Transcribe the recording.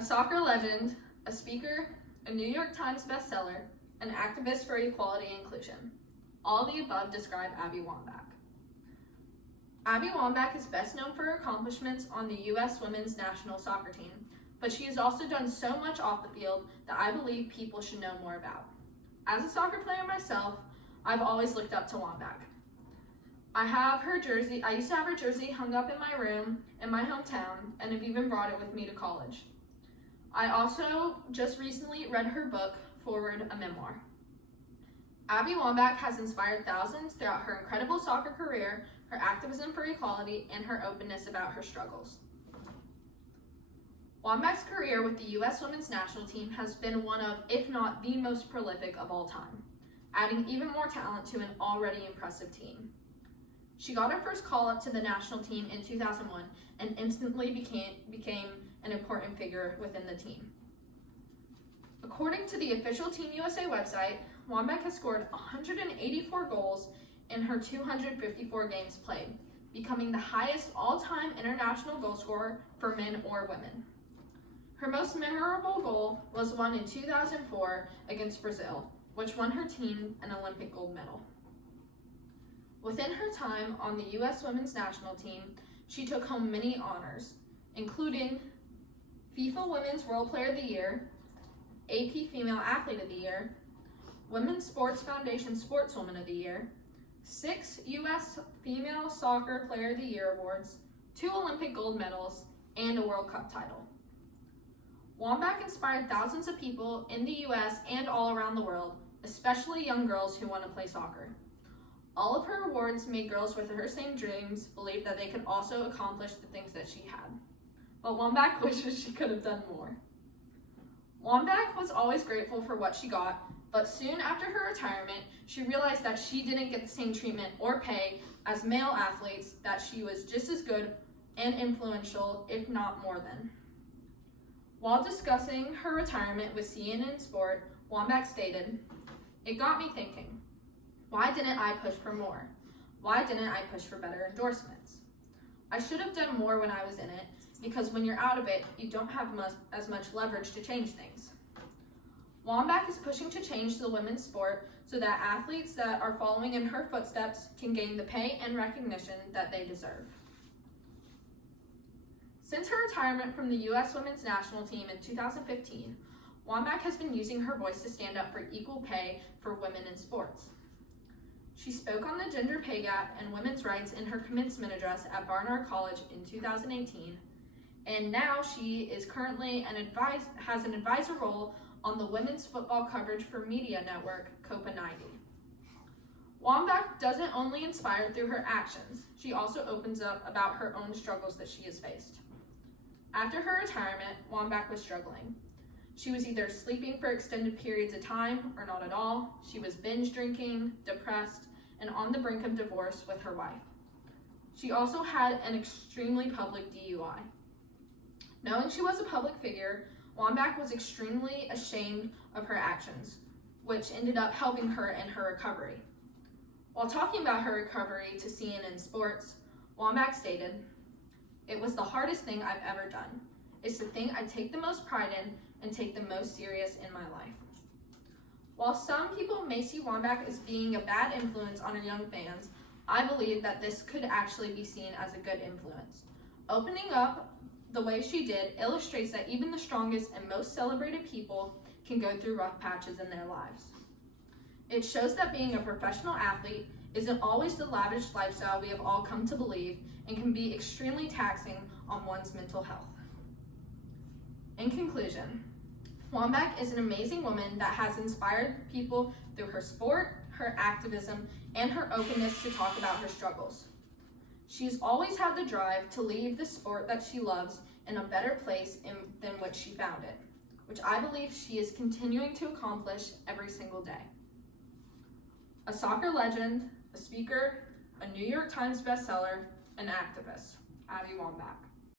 A soccer legend, a speaker, a New York Times bestseller, an activist for equality and inclusion. All the above describe Abby Wambach. Abby Wambach is best known for her accomplishments on the U.S. women's national soccer team, but she has also done so much off the field that I believe people should know more about. As a soccer player myself, I've always looked up to Wambach. I used to have her jersey hung up in my room in my hometown, and have even brought it with me to college. I also just recently read her book, Forward, a Memoir. Abby Wambach has inspired thousands throughout her incredible soccer career, her activism for equality, and her openness about her struggles. Wambach's career with the U.S. women's national team has been one of, if not the most prolific of all time, adding even more talent to an already impressive team. She got her first call-up to the national team in 2001 and instantly became an important figure within the team. According to the official Team USA website, Wambach has scored 184 goals in her 254 games played, becoming the highest all-time international goal scorer for men or women. Her most memorable goal was one in 2004 against Brazil, which won her team an Olympic gold medal. Within her time on the U.S. women's national team, she took home many honors, including FIFA Women's World Player of the Year, AP Female Athlete of the Year, Women's Sports Foundation Sportswoman of the Year, 6 U.S. Female Soccer Player of the Year awards, 2 Olympic gold medals, and a World Cup title. Wambach inspired thousands of people in the U.S. and all around the world, especially young girls who want to play soccer. All of her awards made girls with her same dreams believe that they could also accomplish the things that she had. But Wambach wishes she could have done more. Wambach was always grateful for what she got, but soon after her retirement, she realized that she didn't get the same treatment or pay as male athletes, that she was just as good and influential, if not more than. While discussing her retirement with CNN Sport, Wambach stated, "It got me thinking. Why didn't I push for more? Why didn't I push for better endorsements? I should have done more when I was in it, because when you're out of it, you don't have as much leverage to change things." Wambach is pushing to change the women's sport so that athletes that are following in her footsteps can gain the pay and recognition that they deserve. Since her retirement from the U.S. women's national team in 2015, Wambach has been using her voice to stand up for equal pay for women in sports. She spoke on the gender pay gap and women's rights in her commencement address at Barnard College in 2018, and now she is currently has an advisor role on the women's football coverage for media network Copa 90. Wambach doesn't only inspire through her actions, she also opens up about her own struggles that she has faced. After her retirement, Wambach was struggling. She was either sleeping for extended periods of time or not at all. She was binge drinking, depressed, and on the brink of divorce with her wife. She also had an extremely public DUI. Knowing she was a public figure, Wambach was extremely ashamed of her actions, which ended up helping her in her recovery. While talking about her recovery to CNN Sports, Wambach stated, "It was the hardest thing I've ever done. It's the thing I take the most pride in and take the most serious in my life." While some people may see Wambach as being a bad influence on her young fans, I believe that this could actually be seen as a good influence. Opening up the way she did illustrates that even the strongest and most celebrated people can go through rough patches in their lives. It shows that being a professional athlete isn't always the lavish lifestyle we have all come to believe, and can be extremely taxing on one's mental health. In conclusion, Wambach is an amazing woman that has inspired people through her sport, her activism, and her openness to talk about her struggles. She's always had the drive to leave the sport that she loves in a better place than which she found it, which I believe she is continuing to accomplish every single day. A soccer legend, a speaker, a New York Times bestseller, an activist, Abby Wambach.